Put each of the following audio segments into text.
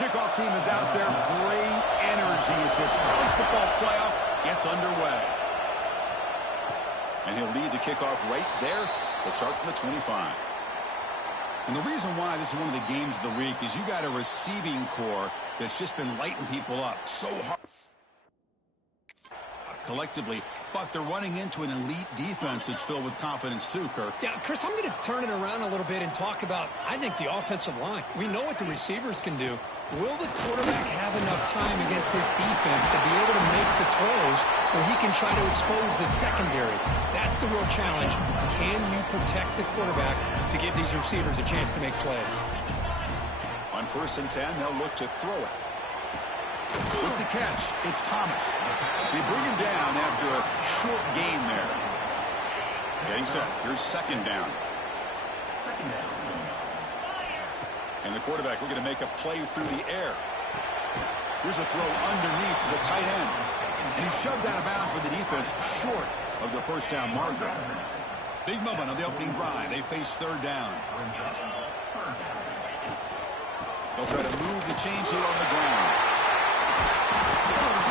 kickoff team is out there. Great energy as this college football playoff gets underway. And he'll lead the kickoff right there. They'll start from the 25. And the reason why this is one of the games of the week is you got a receiving core that's just been lighting people up so hard collectively, but they're running into an elite defense that's filled with confidence too, Kirk. Yeah, Chris, I'm going to turn it around a little bit and talk about, I think, the offensive line. We know what the receivers can do. Will the quarterback have enough time against this defense to be able to make the throws where he can try to expose the secondary? That's the real challenge. Can you protect the quarterback to give these receivers a chance to make plays? On 1st and 10, they'll look to throw it. With the catch, it's Thomas. They bring him down after a short gain there. Getting set. Here's 2nd down. And the quarterback looking to make a play through the air. Here's a throw underneath to the tight end. And he's shoved out of bounds by the defense short of the 1st down marker. Big moment on the opening drive. They face 3rd down. They'll try to move the chains here on the ground.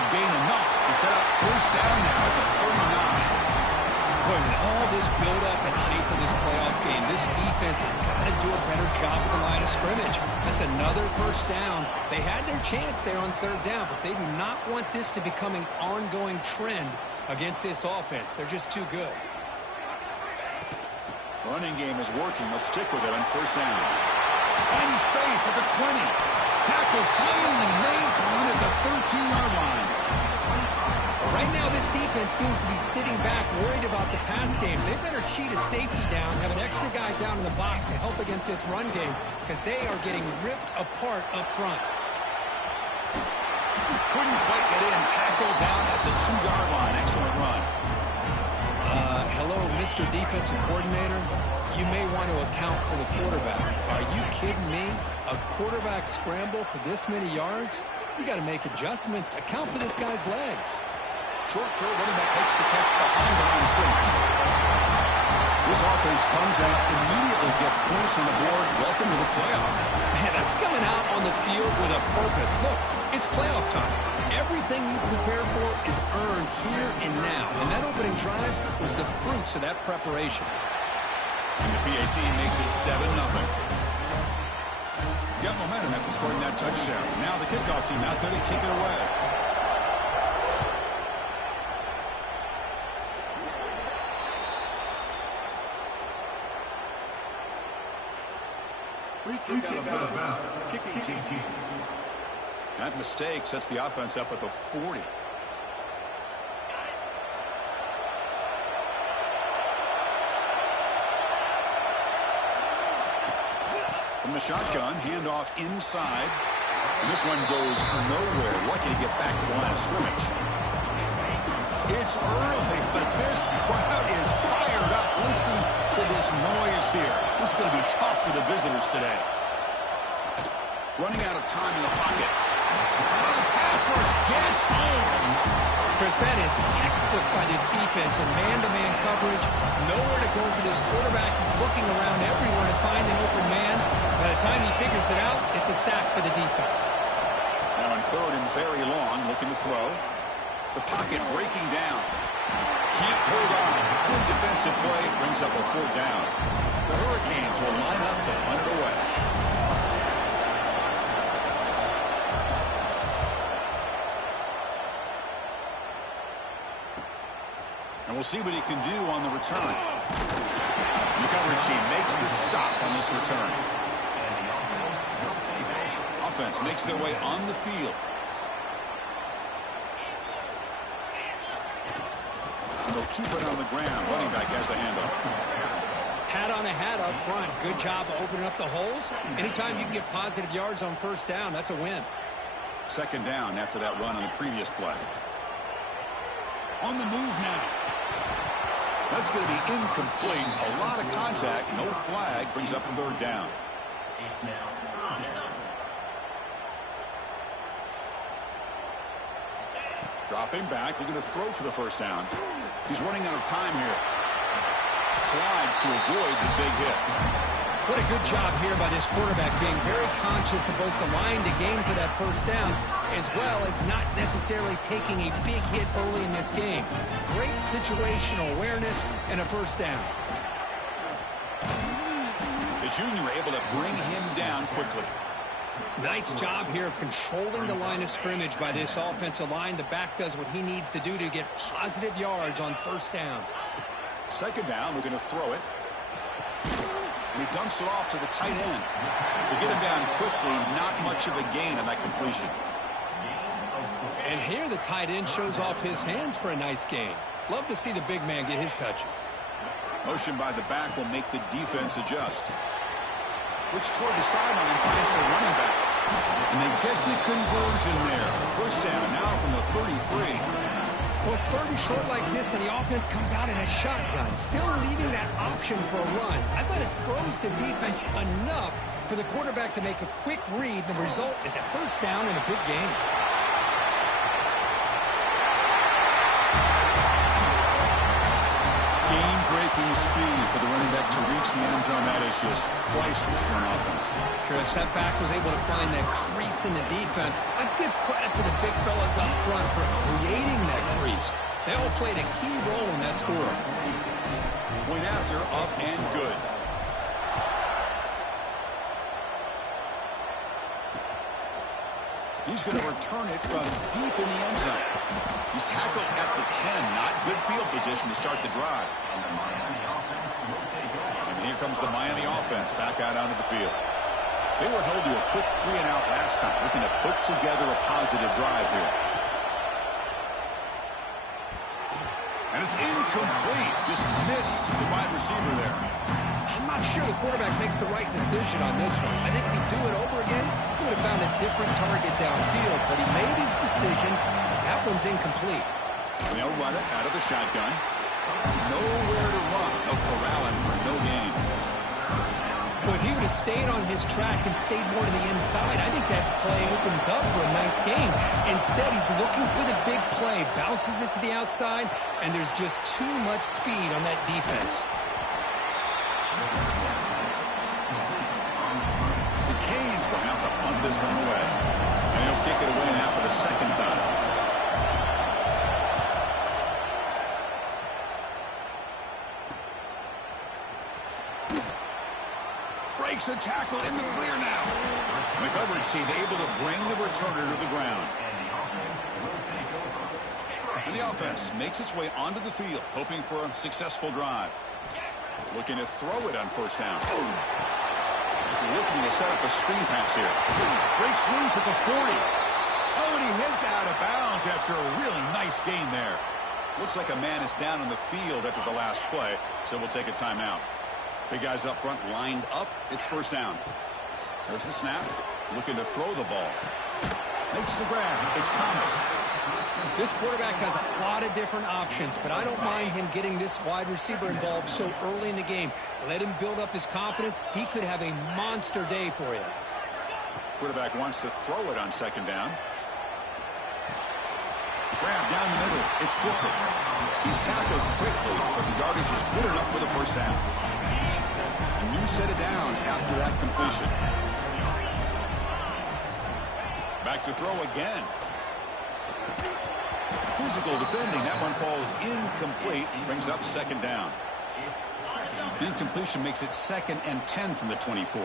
Gain enough to set up 1st down now at the 39. Boy, with all this build-up and hype of this playoff game, this defense has got to do a better job at the line of scrimmage. That's another 1st down. They had their chance there on 3rd down, but they do not want this to become an ongoing trend against this offense. They're just too good. Running game is working. They'll stick with it on 1st down. Tiny space at the 20. Tackle finally made to win at the 13-yard line. Right now, this defense seems to be sitting back, worried about the pass game. They better cheat a safety down, have an extra guy down in the box to help against this run game, because they are getting ripped apart up front. Couldn't quite get in. Tackle down at the 2-yard line. Excellent run. Hello, Mr. Defensive Coordinator. You may want to account for the quarterback. Are you kidding me? A quarterback scramble for this many yards? You got to make adjustments. Account for this guy's legs. Short throw, running back makes the catch behind the line of scrimmage. This offense comes out, immediately gets points on the board. Welcome to the playoff. Man, that's coming out on the field with a purpose. Look, it's playoff time. Everything you prepare for is earned here and now. And that opening drive was the fruits of that preparation. And the PA team makes it 7-0. Got momentum after scoring that touchdown. Now the kickoff team out there to kick it away. Free kick out of bounds. Kicking team. That mistake sets the offense up at the 40. From the shotgun, handoff inside. And this one goes nowhere. Lucky to get back to the line of scrimmage. It's early, but this crowd is fired up. Listen to this noise here. This is going to be tough for the visitors today. Running out of time in the pocket. The pass rush gets home. Chris, that is textbook by this defense in man-to-man coverage. Nowhere to go for this quarterback. He's looking around everywhere to find an open man. By the time he figures it out, it's a sack for the defense. Now on 3rd and very long, looking to throw. The pocket breaking down. Can't hold on. Good defensive play brings up a 4th down. The Hurricanes will line up to punt it away. And we'll see what he can do on the return. The coverage team makes the stop on this return. Offense makes their way on the field. And they'll keep it on the ground. Running back has the handoff. Hat on a hat up front. Good job of opening up the holes. Anytime you can get positive yards on 1st down, that's a win. 2nd down after that run on the previous play. On the move now. That's going to be incomplete. A lot of contact. No flag. Brings up a 3rd down. Dropping back. Looking to throw for the 1st down. He's running out of time here. Slides to avoid the big hit. What a good job here by this quarterback, being very conscious of both the line to gain for that first down, as well as not necessarily taking a big hit early in this game. Great situational awareness and a first down. The junior able to bring him down quickly. Nice job here of controlling the line of scrimmage by this offensive line. The back does what he needs to do to get positive yards on first down. Second down, we're going to throw it. And he dumps it off to the tight end. To get him down quickly, not much of a gain on that completion. And here the tight end shows off his hands for a nice gain. Love to see the big man get his touches. Motion by the back will make the defense adjust. Looks toward the sideline, finds the running back. And they get the conversion there. First down now from the 33. Well, it's third and short like this, and the offense comes out in a shotgun, still leaving that option for a run. I thought it throws the defense enough for the quarterback to make a quick read. The result is a first down and a big gain. Game-breaking speed for the running back to reach the end zone. That is just priceless for an offense. Chris, that back was able to find that crease in the defense. Let's give credit to the big fellas up front for creating that crease. They all played a key role in that score. Point after, up and good. He's going to return it from deep in the end zone. He's tackled at the 10. Not good field position to start the drive. And here comes the Miami offense back out onto the field. They were held to a quick 3-and-out last time, looking to put together a positive drive here. And it's incomplete. Just missed the wide receiver there. I'm not sure the quarterback makes the right decision on this one. I think if he'd do it over again, he would have found a different target downfield. But he made his decision. That one's incomplete. They'll run it out of the shotgun. Nowhere to run. No corralling for no gain. Well, if he would have stayed on his track and stayed more to the inside, I think that play opens up for a nice game. Instead, he's looking for the big play, bounces it to the outside, and there's just too much speed on that defense. The Canes will have to punt this one away. And he'll kick it away now for the second time. Breaks a tackle in the clear now. And the coverage team able to bring the returner to the ground. And the offense makes its way onto the field, hoping for a successful drive. Looking to throw it on first down. Looking to set up a screen pass here. Breaks loose at the 40. Oh, and he heads out of bounds after a really nice gain there. Looks like a man is down on the field after the last play, so we'll take a timeout. Big guys up front lined up. It's first down. There's the snap. Looking to throw the ball. Makes the grab. It's Thomas. This quarterback has a lot of different options, but I don't mind him getting this wide receiver involved so early in the game. Let him build up his confidence. He could have a monster day for you. Quarterback wants to throw it on second down. Grab down the middle. It's Booker. He's tackled quickly, but the yardage is good enough for the first down. A new set of downs after that completion. Back to throw again. Physical defending. That one falls incomplete. Brings up second down. Incompletion makes it 2nd and 10 from the 24.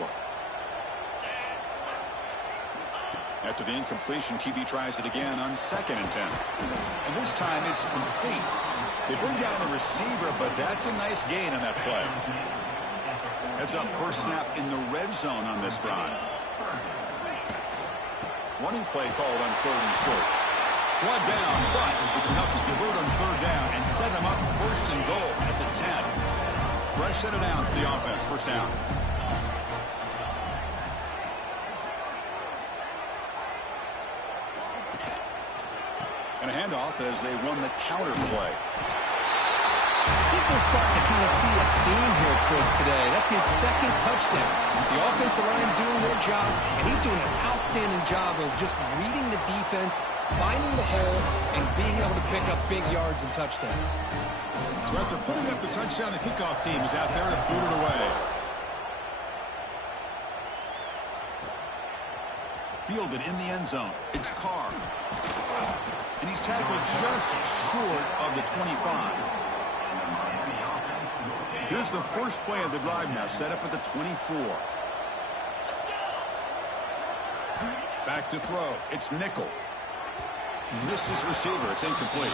After the incompletion, QB tries it again on 2nd and 10. And this time it's complete. They bring down the receiver, but that's a nice gain on that play. Heads up, first snap in the red zone on this drive. Running play called on 3rd and short. One down, but it's enough to convert on 3rd down and set them up 1st and goal at the 10. Fresh set of downs for the offense, first down. And a handoff as they run the counter play. I think we're starting to kind of see a theme here, Chris, today. That's his 2nd touchdown. The offensive line doing their job, and he's doing an outstanding job of just reading the defense, finding the hole, and being able to pick up big yards and touchdowns. So after putting up the touchdown, the kickoff team is out there to boot it away. Fielded in the end zone. It's Carr. And he's tackled just short of the 25. Here's the first play of the drive now, set up at the 24. Back to throw. It's Nickel. Missed his receiver. It's incomplete.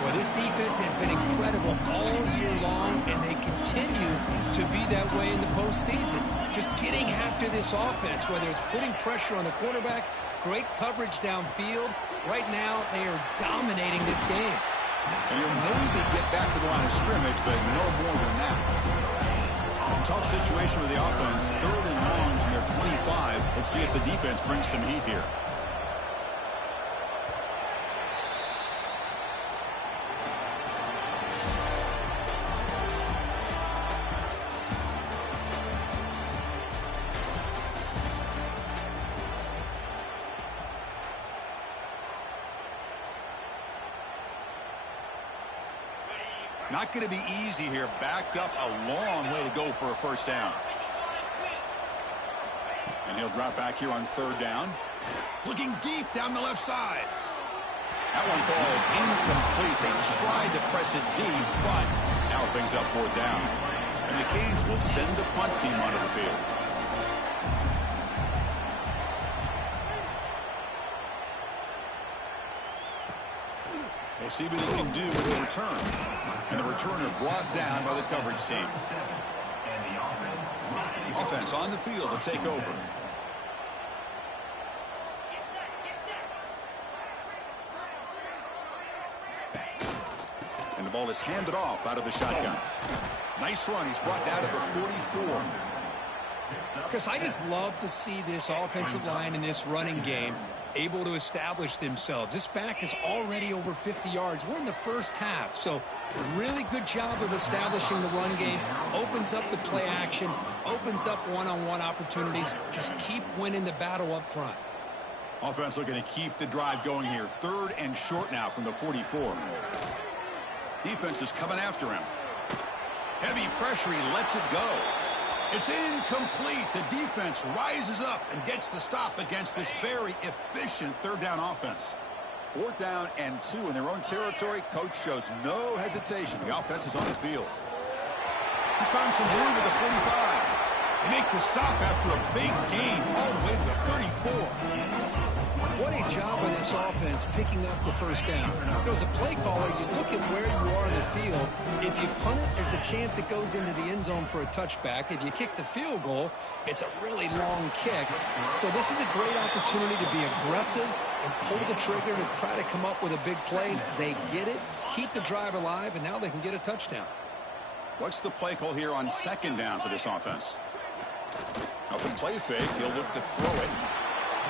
Well, this defense has been incredible all year long, and they continue to be that way in the postseason. Just getting after this offense, whether it's putting pressure on the quarterback, great coverage downfield. Right now, they are dominating this game. And you'll maybe get back to the line of scrimmage, but no more than that. A tough situation with the offense. 3rd and long from their 25. Let's see if the defense brings some heat here. Not going to be easy here. Backed up a long way to go for a first down. And he'll drop back here on 3rd down. Looking deep down the left side. That one falls incomplete. They tried to press it deep, but now it brings up 4th down. And the Canes will send the punt team onto the field. We'll see what he can do with the return. And the returner brought down by the coverage team. Offense on the field to take over. And the ball is handed off out of the shotgun. Nice run. He's brought down to the 44. Chris, I just love to see this offensive line in this running game able to establish themselves. This back is already over 50 yards. We're in the first half, so really good job of establishing the run game. Opens up the play action, opens up one-on-one opportunities. Just keep winning the battle up front. Offense looking to keep the drive going here. 3rd and short now from the 44. Defense is coming after him. Heavy pressure, he lets it go. It's incomplete. The defense rises up and gets the stop against this very efficient 3rd down offense. 4th down and 2 in their own territory. Coach shows no hesitation. The offense is on the field. He's found some room at the 45. They make the stop after a big gain all the way to the 34. What a job of this offense picking up the first down. As a play caller, you look at where you are in the field. If you punt it, there's a chance it goes into the end zone for a touchback. If you kick the field goal, it's a really long kick. So this is a great opportunity to be aggressive and pull the trigger to try to come up with a big play. They get it, keep the drive alive, and now they can get a touchdown. What's the play call here on 2nd down for this offense? Off the play fake, he'll look to throw it.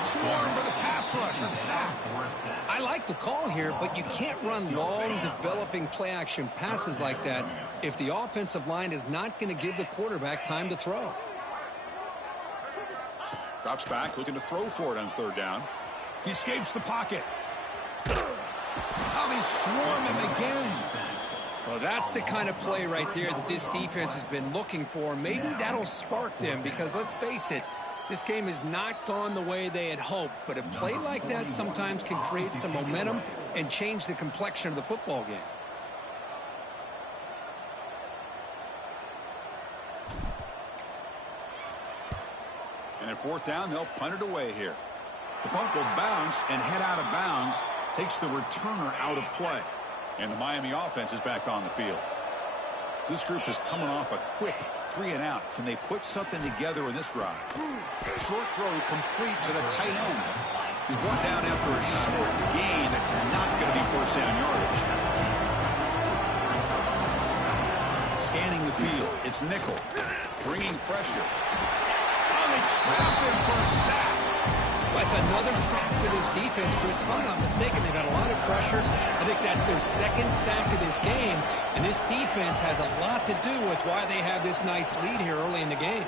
Swarmed by the pass rush. A sack. I like the call here, but you can't run long, developing play-action passes like that if the offensive line is not going to give the quarterback time to throw. Drops back, looking to throw for it on 3rd down. He escapes the pocket. Now they swarm him again. Well, that's the kind of play right there that this defense has been looking for. Maybe that'll spark them because, let's face it, this game has not gone the way they had hoped, but a play like that sometimes can create some momentum and change the complexion of the football game. And at 4th down, they'll punt it away here. The punt will bounce and head out of bounds, takes the returner out of play. And the Miami offense is back on the field. This group is coming off a quick 3 and out. Can they put something together in this drive? Short throw complete to the tight end. He's brought down after a short gain that's not going to be first down yardage. Scanning the field, it's Nickel. Bringing pressure. Oh, they trap him for a sack. That's another sack for this defense, Chris. If I'm not mistaken, they've had a lot of pressures. I think that's their 2nd sack of this game. And this defense has a lot to do with why they have this nice lead here early in the game.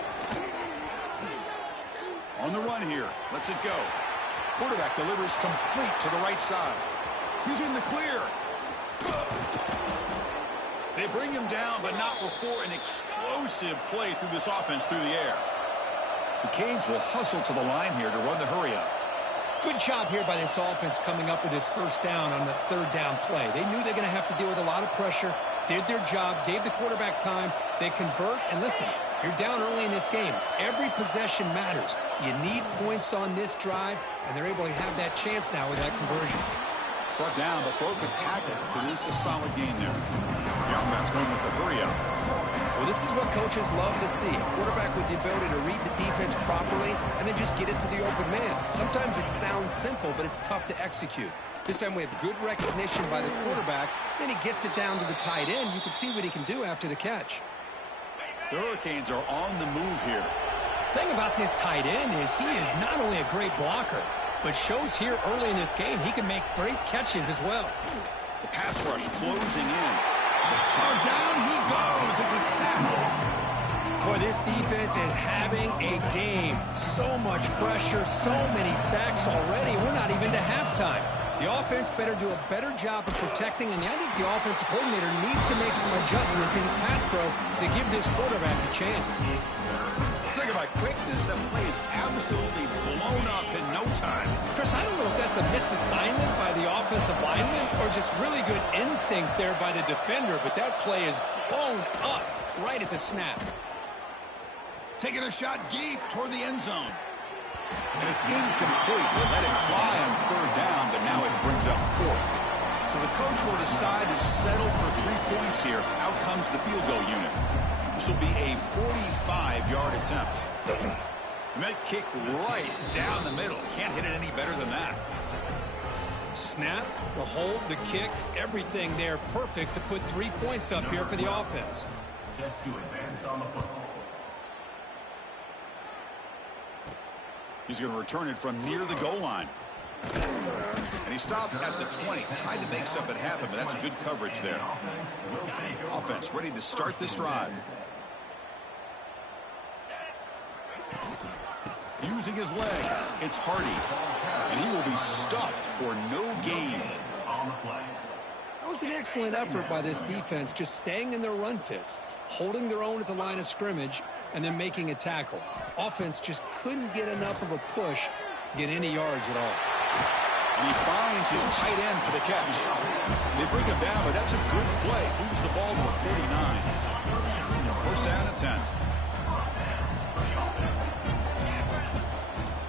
On the run here. Lets it go. Quarterback delivers complete to the right side. He's in the clear. They bring him down, but not before an explosive play through this offense through the air. The Canes will hustle to the line here to run the hurry up. Good job here by this offense coming up with this first down on the third down play. They knew they're going to have to deal with a lot of pressure, did their job, gave the quarterback time. They convert, and listen, you're down early in this game. Every possession matters. You need points on this drive, and they're able to have that chance now with that conversion. Brought down, but broke a tackle to produce a solid gain there. The offense going with the hurry up. Well, this is what coaches love to see. A quarterback with the ability to read the defense properly and then just get it to the open man. Sometimes it sounds simple, but it's tough to execute. This time we have good recognition by the quarterback. Then he gets it down to the tight end. You can see what he can do after the catch. The Hurricanes are on the move here. The thing about this tight end is he is not only a great blocker, but shows here early in this game he can make great catches as well. The pass rush closing in. Oh, down he goes. It's a sack. Boy, this defense is having a game. So much pressure, so many sacks already. We're not even to halftime. The offense better do a better job of protecting, and I think the offensive coordinator needs to make some adjustments in his pass pro to give this quarterback a chance. Talk about quickness. That play is absolutely blown up in no time. Chris, I don't know if that's a misassignment by the offensive lineman or just really good instincts there by the defender, but that play is blown up right at the snap. Taking a shot deep toward the end zone. And it's incomplete. They let it fly on third down, but now it brings up fourth. So the coach will decide to settle for 3 points here. Out comes the field goal unit. This will be a 45-yard attempt. And that kick right down the middle. Can't hit it any better than that. Snap, the hold, the kick, everything there perfect to put 3 points up here for the offense. Set to advance on the football. He's going to return it from near the goal line. And he stopped at the 20. Tried to make something happen, but that's good coverage there. Offense ready to start this drive. Using his legs, it's Hardy. And he will be stuffed for no gain. That was an excellent effort by this defense, just staying in their run fits, holding their own at the line of scrimmage, and then making a tackle. Offense just couldn't get enough of a push to get any yards at all. And he finds his tight end for the catch. They bring him down, but that's a good play. Moves the ball to the 49. First down and 10.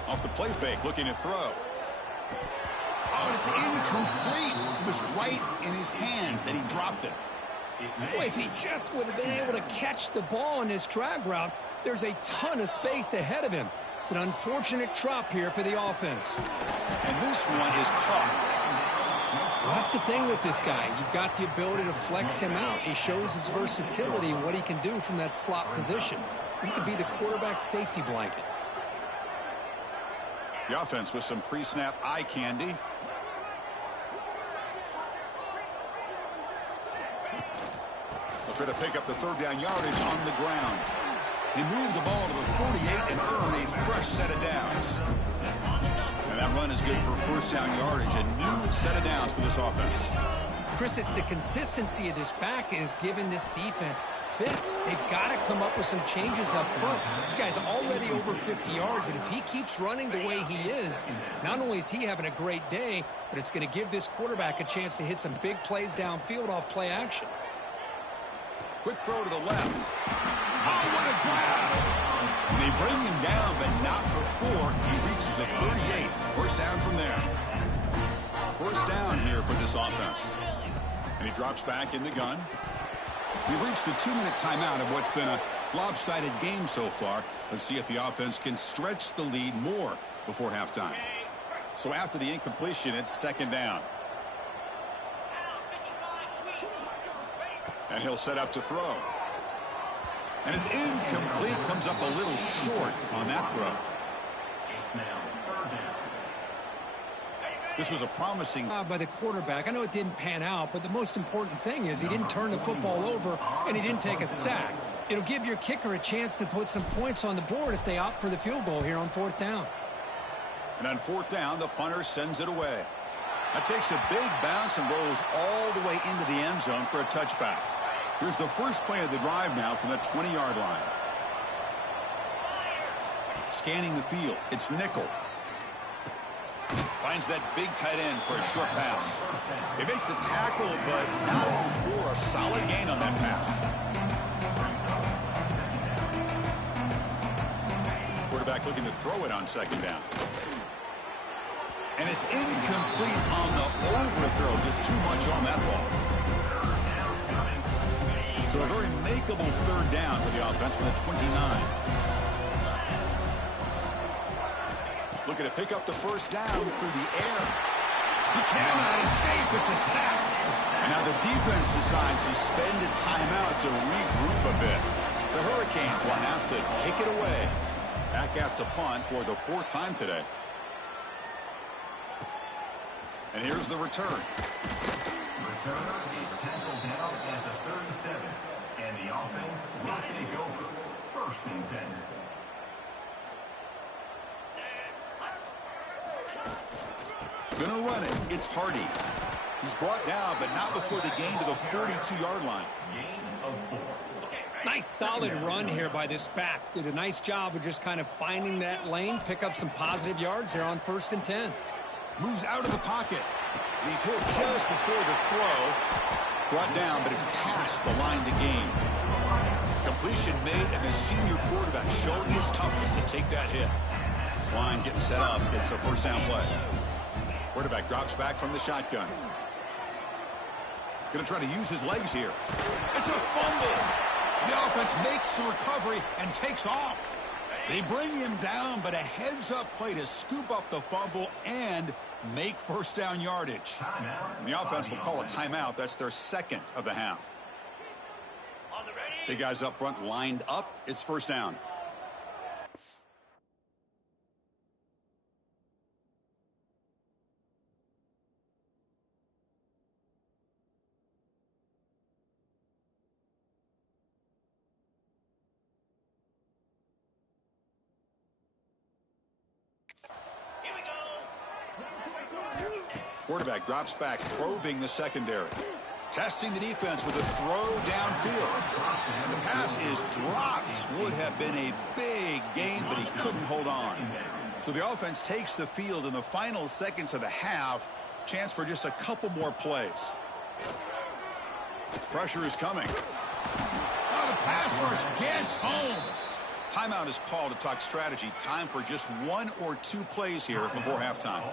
Off the play fake, looking to throw. Oh, it's incomplete. It was right in his hands that he dropped it. Boy, if he just would have been able to catch the ball on this drag route, there's a ton of space ahead of him. It's an unfortunate drop here for the offense. And this one is caught. Well, that's the thing with this guy. You've got the ability to flex him out. He shows his versatility and what he can do from that slot position. He could be the quarterback safety blanket. The offense with some pre-snap eye candy. They'll try to pick up the third down yardage on the ground. They move the ball to the 48 and earn a fresh set of downs. And that run is good for first down yardage. A new set of downs for this offense. Chris, it's the consistency of this back is giving this defense fits. They've got to come up with some changes up front. This guy's already over 50 yards, and if he keeps running the way he is, not only is he having a great day, but it's going to give this quarterback a chance to hit some big plays downfield off play action. Quick throw to the left. Oh, what a grab! And they bring him down, but not before he reaches the 38. First down from there. First down here for this offense. And he drops back in the gun. We reached the 2-minute timeout of what's been a lopsided game so far. Let's see if the offense can stretch the lead more before halftime. So after the incompletion, it's second down. And he'll set up to throw. And it's incomplete. Comes up a little short on that throw. This was a promising by the quarterback. I know it didn't pan out, but the most important thing is he didn't turn the football over and he didn't take a sack. It'll give your kicker a chance to put some points on the board if they opt for the field goal here on fourth down. And on fourth down, the punter sends it away. That takes a big bounce and rolls all the way into the end zone for a touchback. Here's the first play of the drive now from the 20-yard line. Scanning the field. It's nickel. Finds that big tight end for a short pass. They make the tackle, but not before a solid gain on that pass. Quarterback looking to throw it on second down. And it's incomplete on the overthrow. Just too much on that ball. So a very makeable third down for the offense with a 29. Looking to pick up the first down through the air. He cannot escape. It's a sack. And now the defense decides to spend a timeout to regroup a bit. The Hurricanes will have to kick it away. Back out to punt for the 4th time today. And here's the return. Returner is tackled down at the 37. And the offense will take over. 1st and 10. Gonna run it. It's Hardy. He's brought down, but not before the gain to the 42-yard line. Gain of 4. Nice solid run here by this back. Did a nice job of just kind of finding that lane, pick up some positive yards there on 1st and 10. Moves out of the pocket. He's hit just before the throw. Brought down, but it's past the line to gain. Completion made, and the senior quarterback showed his toughness to take that hit. This line getting set up. It's a 1st down play. Quarterback drops back from the shotgun. Going to try to use his legs here. It's a fumble. The offense makes the recovery and takes off. They bring him down, but a heads-up play to scoop up the fumble and make 1st down yardage. And the offense will call a timeout. That's their 2nd of the half. Big guys up front lined up. It's 1st down. Quarterback drops back, probing the secondary. Testing the defense with a throw downfield. And the pass is dropped. Would have been a big gain, but he couldn't hold on. So the offense takes the field in the final seconds of the half. Chance for just a couple more plays. Pressure is coming. Oh, the pass rush gets home. Timeout is called to talk strategy. Time for just 1 or 2 plays here before halftime.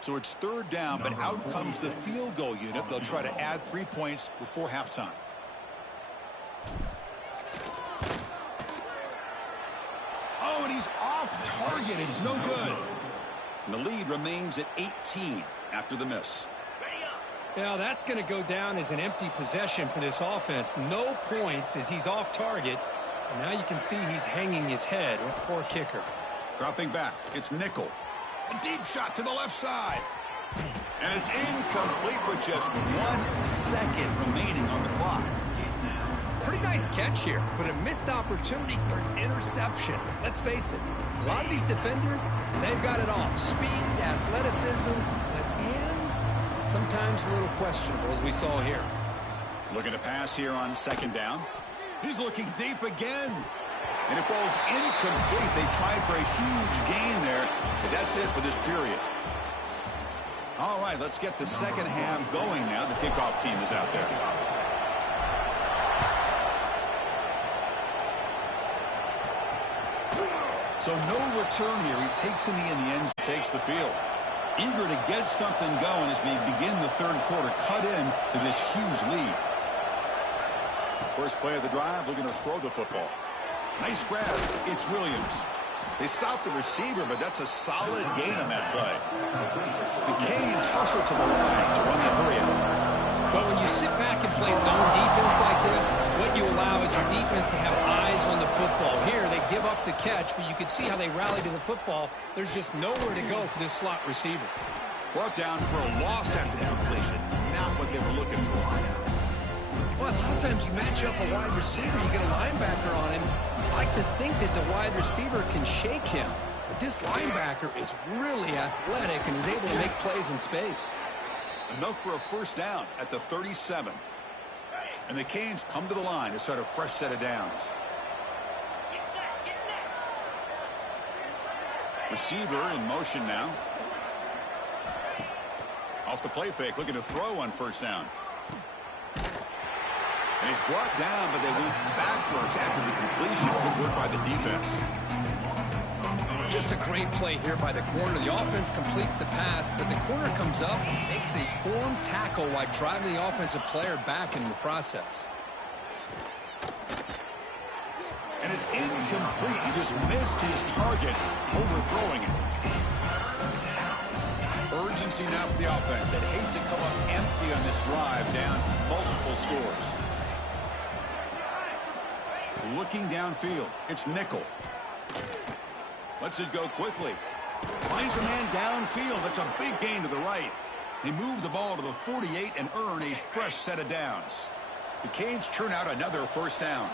So it's 3rd down, but out comes the field goal unit. They'll try to add 3 points before halftime. Oh, and he's off target. It's no good. And the lead remains at 18 after the miss. Yeah, that's going to go down as an empty possession for this offense. No points as he's off target. And now you can see he's hanging his head. Poor kicker. Dropping back. It's nickel. A deep shot to the left side. And it's incomplete with just 1 second remaining on the clock. Pretty nice catch here, but a missed opportunity for an interception. Let's face it, a lot of these defenders, they've got it all. Speed, athleticism, but hands, sometimes a little questionable, as we saw here. Looking to pass here on 2nd down. He's looking deep again. And it falls incomplete. They tried for a huge gain there, but that's it for this period. All right, let's get the 2nd half going now. The kickoff team is out there. So no return here. He takes a knee in the end, takes the field. Eager to get something going as we begin the 3rd quarter. Cut in to this huge lead. First play of the drive, looking to throw the football. Nice grab. It's Williams. They stop the receiver, but that's a solid gain on that play. The Canes hustle to the line to run the hurry out. Well, when you sit back and play zone defense like this, what you allow is your defense to have eyes on the football. Here, they give up the catch, but you can see how they rally to the football. There's just nowhere to go for this slot receiver. Brought down for a loss after the completion. Not what they were looking for. Well, a lot of times you match up a wide receiver, you get a linebacker on him. I like to think that the wide receiver can shake him. But this linebacker is really athletic and is able to make plays in space. Enough for a 1st down at the 37. And the Canes come to the line to start a fresh set of downs. Receiver in motion now. Off the play fake, looking to throw on first down. And he's brought down, but they went backwards after the completion. Good work by the defense. Just a great play here by the corner. The offense completes the pass, but the corner comes up, makes a form tackle while driving the offensive player back in the process. And it's incomplete. He just missed his target, overthrowing it. Urgency now for the offense that hates to come up empty on this drive, down multiple scores. Looking downfield, it's nickel. Lets it go quickly. Finds a man downfield. That's a big gain to the right. They move the ball to the 48 and earn a fresh set of downs. The Canes churn out another first down.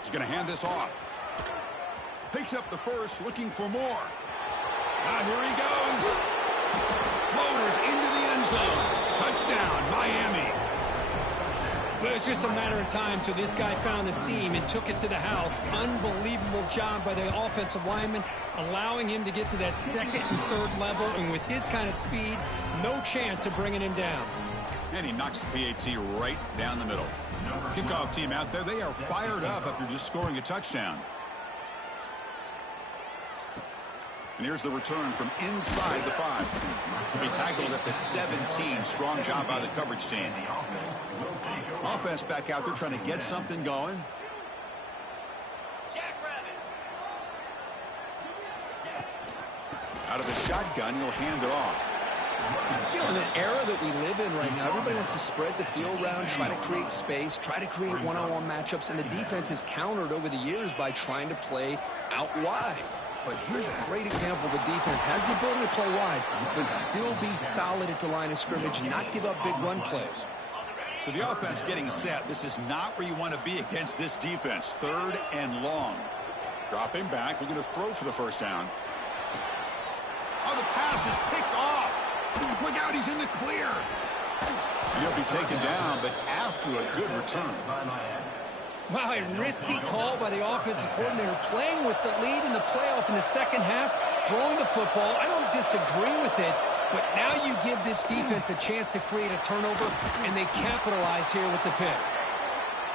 He's going to hand this off. Picks up the first, looking for more. Now here he goes. Motors into the end zone. Touchdown, Miami. But it's just a matter of time till this guy found the seam and took it to the house. Unbelievable job by the offensive lineman, allowing him to get to that second and third level. And with his kind of speed, no chance of bringing him down. And he knocks the PAT right down the middle. Kickoff team out there, they are fired up after just scoring a touchdown. And here's the return from inside the 5. He'll be tackled at the 17. Strong job by the coverage team. Offense back out there trying to get something going. Out of the shotgun, he'll hand it off. You know, in the era that we live in right now, everybody wants to spread the field around, try to create space, try to create one-on-one matchups, and the defense is countered over the years by trying to play out wide. But here's a great example. The defense has the ability to play wide, but still be solid at the line of scrimmage, not give up big run plays. So the offense getting set. This is not where you want to be against this defense. 3rd and long. Dropping back. We're going to throw for the first down. Oh, the pass is picked off. Look out, he's in the clear. And he'll be taken down, but after a good return. Wow, a risky call by the offensive coordinator, playing with the lead in the playoff in the second half, throwing the football. I don't disagree with it, but now you give this defense a chance to create a turnover, and they capitalize here with the pick.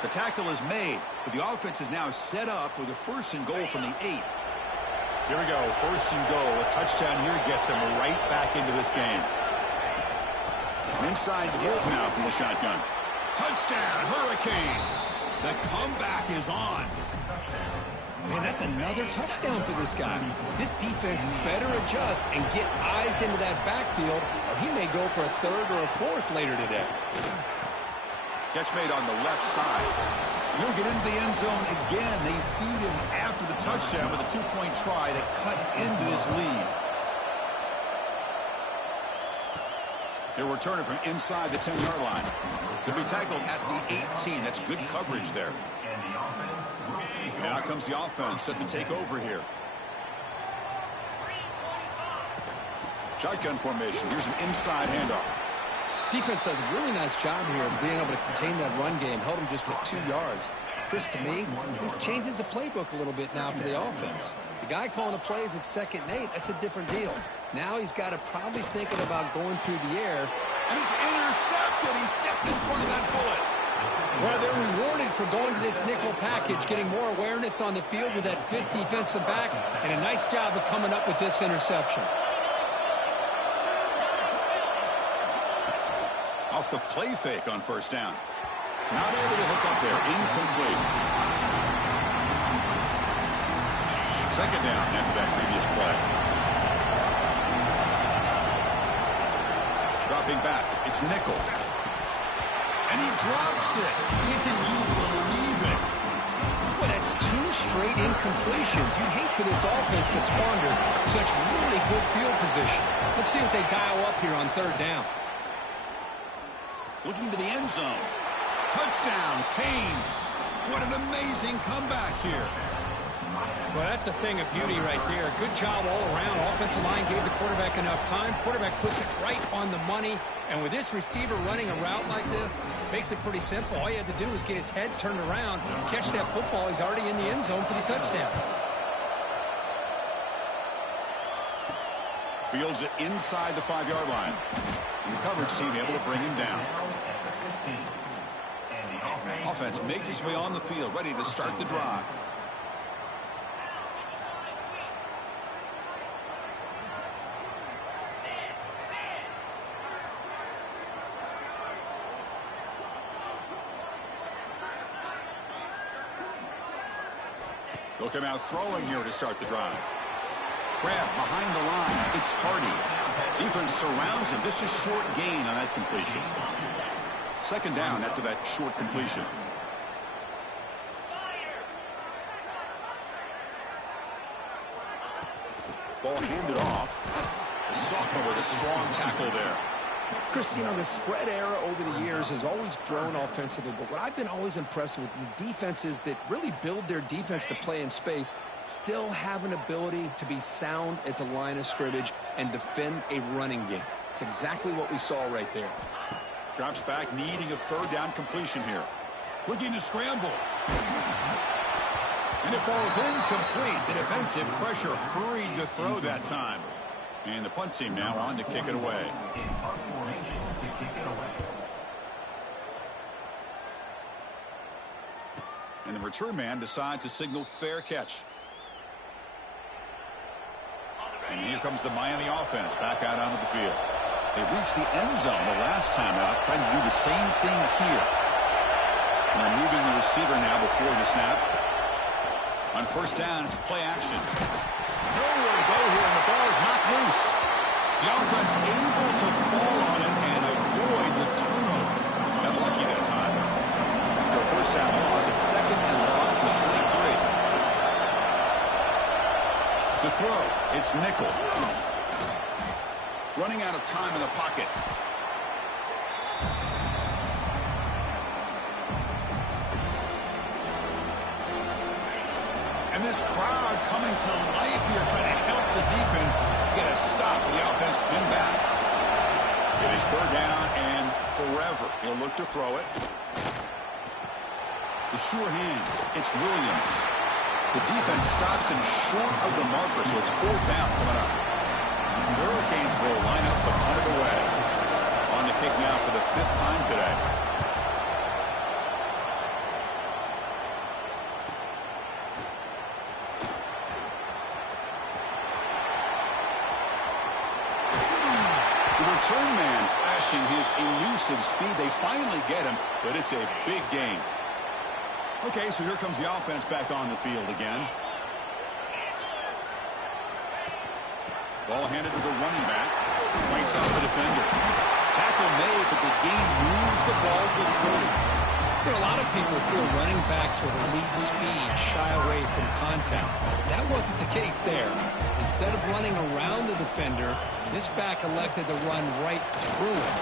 The tackle is made, but the offense is now set up with a 1st and goal from the 8. Here we go, 1st and goal. A touchdown here gets them right back into this game. An inside give now from the shotgun. Touchdown, Hurricanes. The comeback is on. Man, that's another touchdown for this guy. This defense better adjust and get eyes into that backfield, or he may go for a 3rd or a 4th later today. Catch made on the left side. He'll get into the end zone again. They feed him after the touchdown with a 2-point try to cut into this lead. They're returning from inside the 10-yard line. They'll be tackled at the 18. That's good coverage there. And out comes the offense set to take over here. Shotgun formation. Here's an inside handoff. Defense does a really nice job here of being able to contain that run game. Held him just at 2 yards. Chris, to me, this changes the playbook a little bit now for the offense. The guy calling the plays at 2nd and 8, that's a different deal. Now he's got to probably thinking about going through the air. And he's intercepted. He stepped in front of that bullet. Well, they're rewarded for going to this nickel package, getting more awareness on the field with that 5th defensive back, and a nice job of coming up with this interception. Off the play fake on first down. Not able to hook up there. Incomplete. 2nd down after that previous play. Dropping back. It's nickel. And he drops it. Can you believe it? Well, that's 2 straight incompletions. You'd hate for this offense to squander such really good field position. Let's see what they dial up here on 3rd down. Looking to the end zone. Touchdown, Canes. What an amazing comeback here. Well, that's a thing of beauty right there. Good job all around. Offensive line gave the quarterback enough time. Quarterback puts it right on the money. And with this receiver running a route like this, makes it pretty simple. All you had to do was get his head turned around, catch that football. He's already in the end zone for the touchdown. Fields it inside the 5-yard line. And the coverage team able to bring him down. Offense makes its way on the field, ready to start the drive. They'll come out throwing here to start the drive. Grab behind the line. It's Hardy. Defense surrounds him. Just a short gain on that completion. Second down after that short completion. Ball handed off. The sophomore with a strong tackle there. Chris, you know, the spread era over the years has always grown offensively, but what I've been always impressed with the defenses that really build their defense to play in space still have an ability to be sound at the line of scrimmage and defend a running game. It's exactly what we saw right there. Drops back, needing a third down completion here. Looking to scramble. And it falls incomplete. The defensive pressure hurried to throw that time. And the punt team now on to kick it away. And the return man decides to signal fair catch. And here comes the Miami offense back out onto the field. They reached the end zone the last time out, trying to do the same thing here. And they're moving the receiver now before the snap. On first down, it's play action. Nowhere to go here, and the ball is knocked loose. The offense able to fall on it and avoid the turnover. Got lucky that time. After a first down loss, it's second and long from the 23. To throw, it's Nickel. Running out of time in the pocket. And this crowd coming to life here, trying to help the defense get a stop. The offense pinned back. It is third down and forever. He'll look to throw it. The sure hands. It's Williams. The defense stops him short of the marker, so it's fourth down coming up. The Hurricanes will line up to punt it away. On the kick now for the 5th time today. Return man flashing his elusive speed. They finally get him, but it's a big gain. Okay, so here comes the offense back on the field again. Ball handed to the running back. Points off the defender. Tackle made, but the gain moves the ball to 30. You know, a lot of people feel running backs with elite speed shy away from contact. That wasn't the case there. Instead of running around the defender, this back elected to run right through him.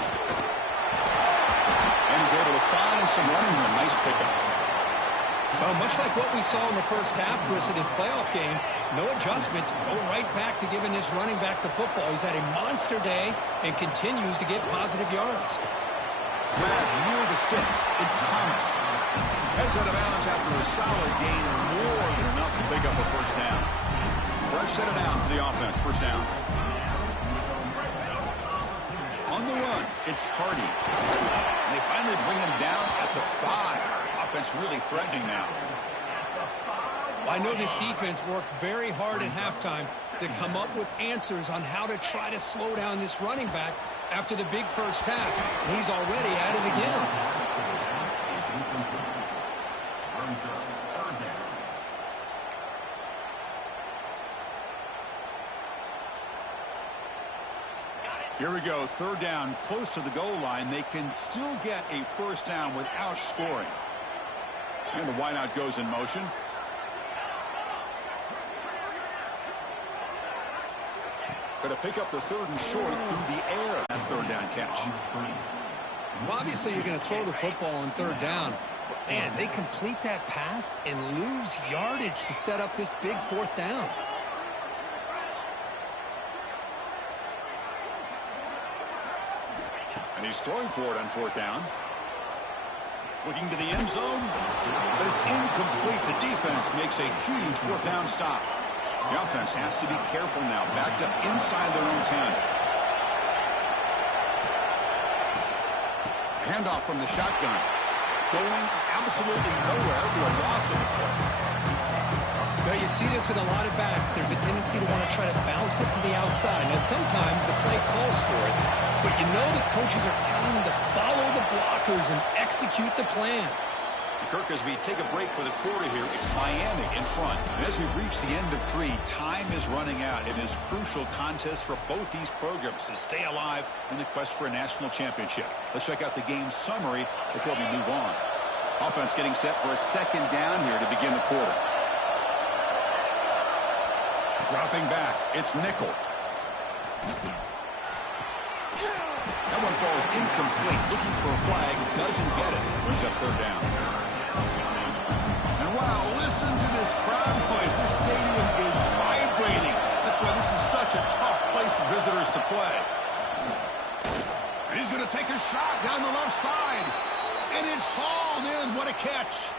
And he's able to find some running room. Nice pickup. Well, much like what we saw in the first half, Chris, in his playoff game, no adjustments, go right back to giving this running back the football. He's had a monster day and continues to get positive yards. Grab near the sticks. It's Thomas. Heads out of bounds after a solid gain, more than enough to pick up a first down. Fresh set of downs for the offense. First down. On the run, it's Hardy. And they finally bring him down at the 5. Offense really threatening now. I know this defense worked very hard at halftime to come up with answers on how to try to slow down this running back after the big first half. And he's already at it again. Here we go, third down, close to the goal line. They can still get a first down without scoring. And the wideout goes in motion. Going to pick up the third and short through the air. That third down catch. Well, obviously, you're going to throw the football on third down. But man, they complete that pass and lose yardage to set up this big fourth down. And he's throwing for it on fourth down. Looking to the end zone, but it's incomplete. The defense makes a huge fourth down stop. The offense has to be careful now, backed up inside their own 10. Handoff from the shotgun. Going absolutely nowhere to a loss of play. Well, you see this with a lot of backs. There's a tendency to want to try to bounce it to the outside. Now, sometimes the play calls for it, but you know the coaches are telling them to follow the blockers and execute the plan. Kirk, as we take a break for the quarter here, it's Miami in front. And as we've reached the end of 3, time is running out. It is a crucial contest for both these programs to stay alive in the quest for a national championship. Let's check out the game summary before we move on. Offense getting set for a second down here to begin the quarter. Dropping back, it's Nickel. That one falls incomplete. Looking for a flag, doesn't get it. Brings up third down. And wow, listen to this crowd noise. This stadium is vibrating. That's why this is such a tough place for visitors to play. And he's going to take a shot down the left side. And it's hauled in. What a catch.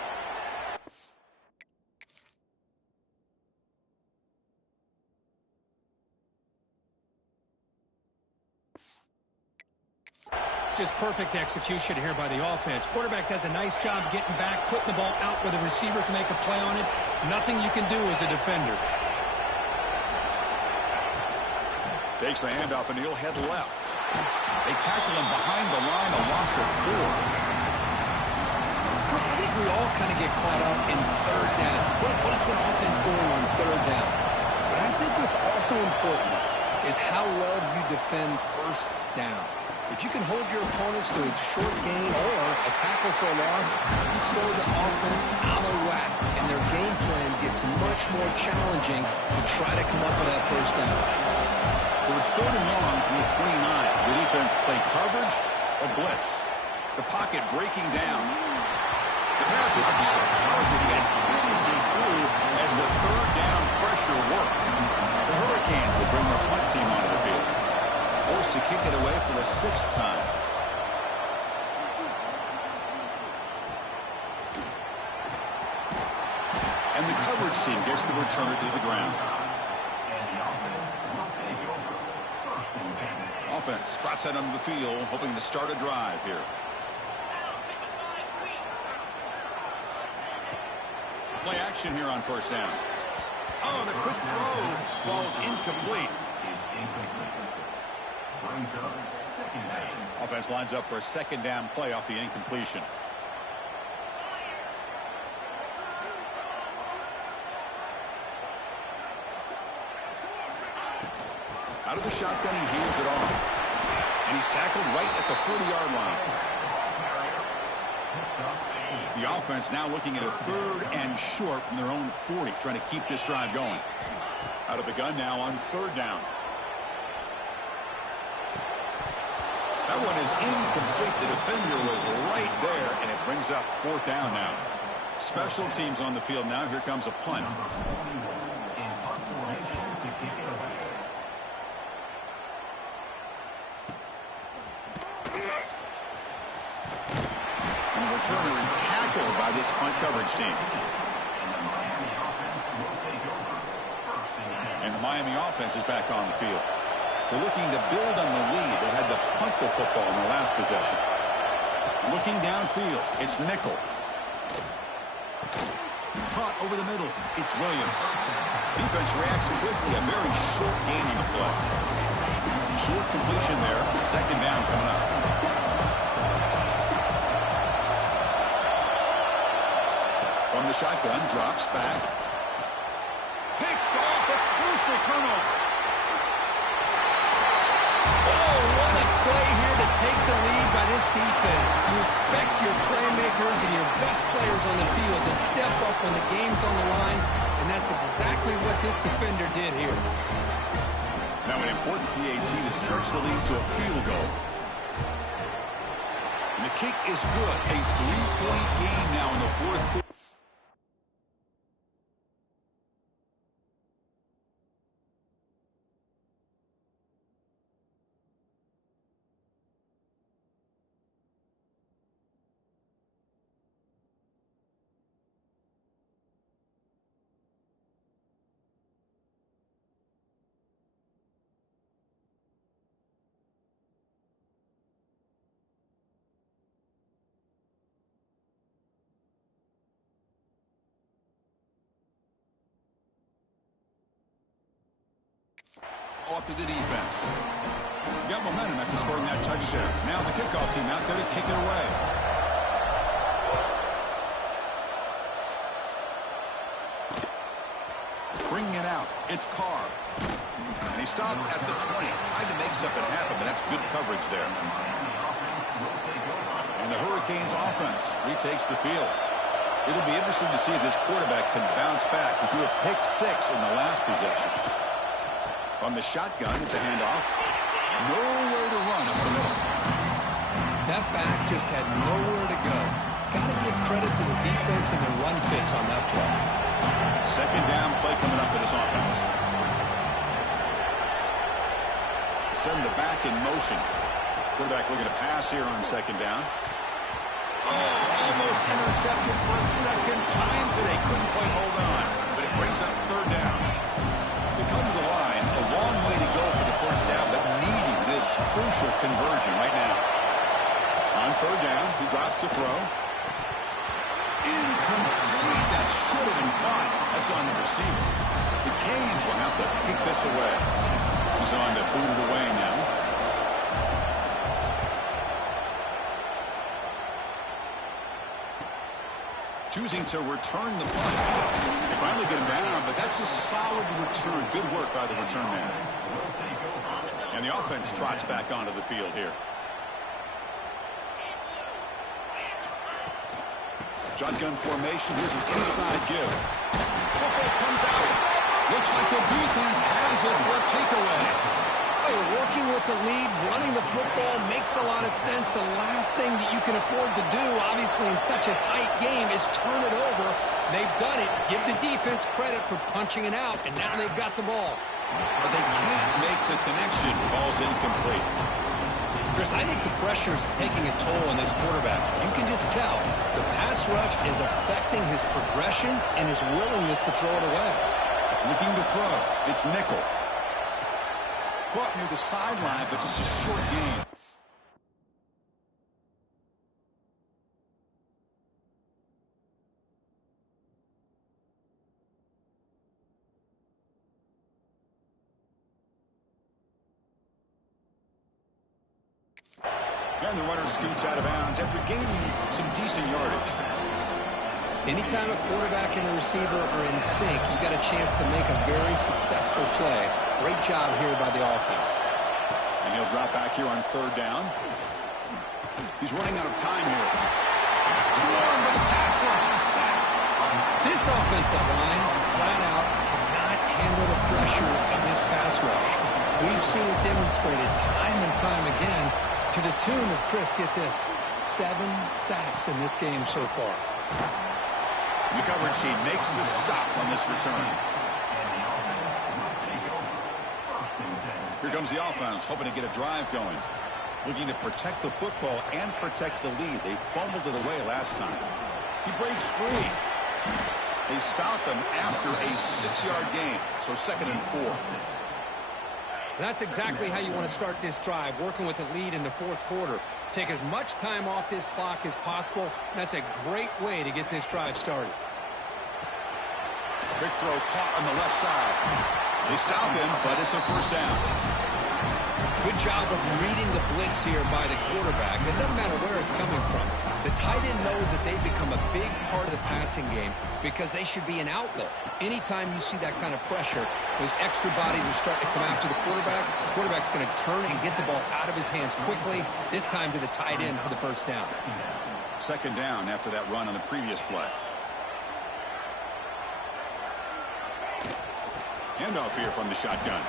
Just perfect execution here by the offense. Quarterback does a nice job getting back, putting the ball out where the receiver can make a play on it. Nothing you can do as a defender. Takes the handoff and he'll head left. They tackle him behind the line, a loss of 4. Chris, I think we all kind of get caught up in third down. What's an offense going on third down? But I think what's also important is how well you defend first down. If you can hold your opponents to a short gain or a tackle for a loss, you throw the offense out of whack, and their game plan gets much more challenging to try to come up with that first down. So it's third and long from the 29. The defense play coverage or blitz. The pocket breaking down. The pass is off target and easy through as the third down pressure works. The Hurricanes will bring their punt team onto the field. Forced to kick it away for the 6th time. And the coverage team gets the returner to the ground. Offense trots out onto the field, hoping to start a drive here. Play action here on first down. Oh, the quick throw falls incomplete. Offense lines up for a second down play off the incompletion. Out of the shotgun, he hands it off. And he's tackled right at the 40-yard line. The offense now looking at a third and short from their own 40, trying to keep this drive going. Out of the gun now on third down. That one is incomplete. The defender was right there, and it brings up fourth down now. Special teams on the field now. Here comes a punt. And the returner is tackled by this punt coverage team. And the Miami offense is back on the field. They're looking to build on the lead. They had to punt the football in their last possession. Looking downfield, it's Nickel. Caught over the middle, it's Williams. Defense reacts quickly, a very short gain on the play. Short completion there, second down coming up. From the shotgun, drops back. Picked off, a crucial turnover. What a play here to take the lead by this defense. You expect your playmakers and your best players on the field to step up when the game's on the line, and that's exactly what this defender did here. Now an important PAT to stretch the lead to a field goal. And the kick is good. A 3-point game now in the fourth quarter. Off to the defense. Got momentum after scoring that touchdown. Now the kickoff team out there to kick it away. Bringing it out. It's Carr. And he stopped at the 20. Tried to make something happen, but that's good coverage there. And the Hurricanes offense retakes the field. It'll be interesting to see if this quarterback can bounce back. He threw a pick-6 in the last possession. On the shotgun, it's a handoff. Nowhere to run up the middle. That back just had nowhere to go. Got to give credit to the defense and the run fits on that play. Second down play coming up for this offense. Send the back in motion. Quarterback looking to pass here on second down. Oh, almost intercepted for a second time today. Couldn't quite hold on, but it brings up third down. They come to the line, a long way to go for the first down, but needing this crucial conversion right now. On third down, he drops to throw. Incomplete. That should have been caught. That's on the receiver. The Canes will have to kick this away. He's on to boot it away now. Choosing to return the punt. They finally get him down, but that's a solid return. Good work by the return man. And the offense trots back onto the field here. Shotgun formation. Here's an inside give. Football comes out. Looks like the defense has it for a takeaway. You're working with the lead, running the football makes a lot of sense. The last thing that you can afford to do, obviously, in such a tight game is turn it over. They've done it. Give the defense credit for punching it out, and now they've got the ball. But they can't make the connection. Ball's incomplete. Chris, I think the pressure's taking a toll on this quarterback. You can just tell the pass rush is affecting his progressions and his willingness to throw it away. Looking to throw. It's nickel. Caught near the sideline, but just a short gain. And the runner scoots out of bounds after gaining some decent yardage. Anytime a quarterback and a receiver are in sync, you got a chance to make a very successful play. Great job here by the offense. And he'll drop back here on third down. He's running out of time here. Swarmed with a pass rush. A sack. This offensive line, flat out, cannot handle the pressure of this pass rush. We've seen it demonstrated time and time again to the tune of, Chris, get this, 7 sacks in this game so far. The coverage team makes the stop on this return. Here comes the offense, hoping to get a drive going. Looking to protect the football and protect the lead. They fumbled it away last time. He breaks free. They stop him after a 6-yard gain. So 2nd and 4. That's exactly how you want to start this drive, working with the lead in the fourth quarter. Take as much time off this clock as possible. That's a great way to get this drive started. Big throw caught on the left side. They stop him, but it's a first down. Good job of reading the blitz here by the quarterback. It doesn't matter where it's coming from. The tight end knows that they've become a big part of the passing game because they should be an outlet. Anytime you see that kind of pressure, those extra bodies are starting to come after the quarterback. The quarterback's going to turn and get the ball out of his hands quickly, this time to the tight end for the first down. 2nd down after that run on the previous play. Handoff here from the shotgun.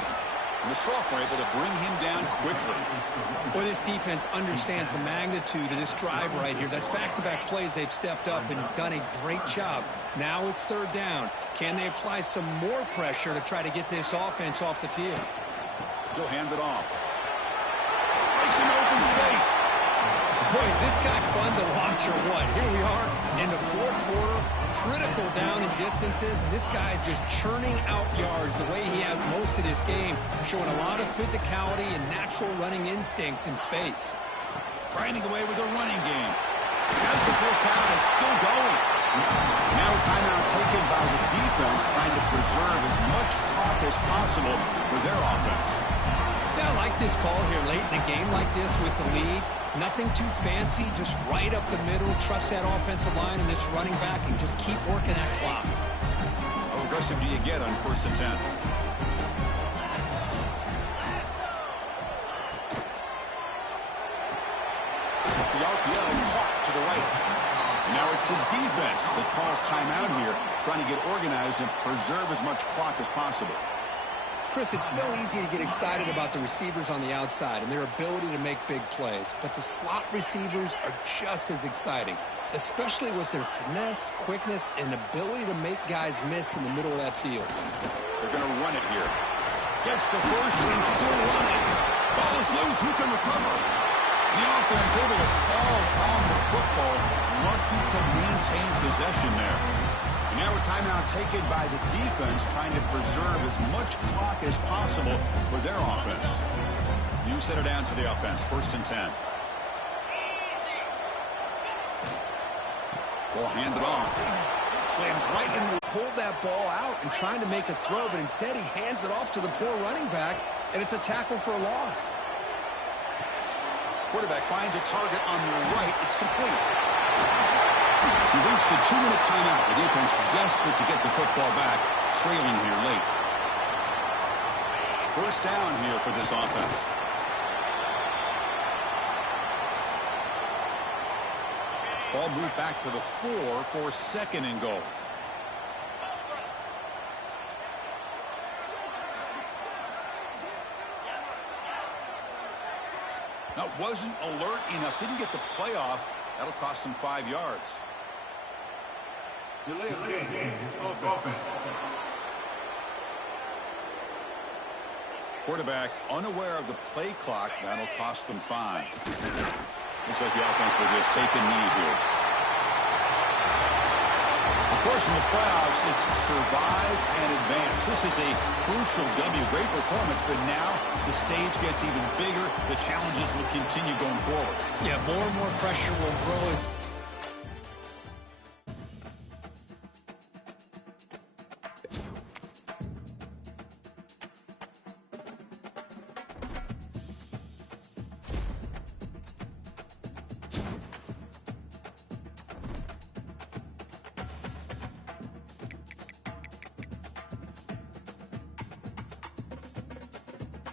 And the sophomore able to bring him down quickly. Well, this defense understands the magnitude of this drive right here. That's back-to-back plays. They've stepped up and done a great job. Now it's third down. Can they apply some more pressure to try to get this offense off the field? He'll hand it off. Makes an open space. Boy, is this guy fun to watch or what? Here we are in the fourth quarter, critical down in distances, and this guy just churning out yards the way he has most of this game, showing a lot of physicality and natural running instincts in space. Grinding away with a running game. As the first down is still going. Now a timeout taken by the defense, trying to preserve as much clock as possible for their offense. Yeah, I like this call here late in the game like this with the lead. Nothing too fancy, just right up the middle. Trust that offensive line and this running back and just keep working that clock. How aggressive do you get on 1st and 10? The RPO caught to the right. Now it's the defense that calls timeout here, trying to get organized and preserve as much clock as possible. Chris, it's so easy to get excited about the receivers on the outside and their ability to make big plays, but the slot receivers are just as exciting, especially with their finesse, quickness, and ability to make guys miss in the middle of that field. They're going to run it here. Gets the first and still running. Ball is loose. Who can recover? The offense able to fall on the football. Lucky to maintain possession there. And now a timeout taken by the defense, trying to preserve as much clock as possible for their offense. New center down to the offense. 1st and 10. Ball handed off. Slams right in the... Pulled that ball out and trying to make a throw, but instead he hands it off to the poor running back, and it's a tackle for a loss. Quarterback finds a target on the right. It's complete. We reached the 2-minute timeout. The defense desperate to get the football back, trailing here late. First down here for this offense. Ball moved back to the 4 for 2nd and goal. Now, wasn't alert enough. Didn't get the play off. That'll cost him 5 yards. Delay of game. Offense. Quarterback unaware of the play clock. That'll cost them 5. Looks like the offense will just take a knee here. Of course, in the playoffs, it's survive and advance. This is a crucial W. Great performance, but now the stage gets even bigger. The challenges will continue going forward. Yeah, more and more pressure will grow as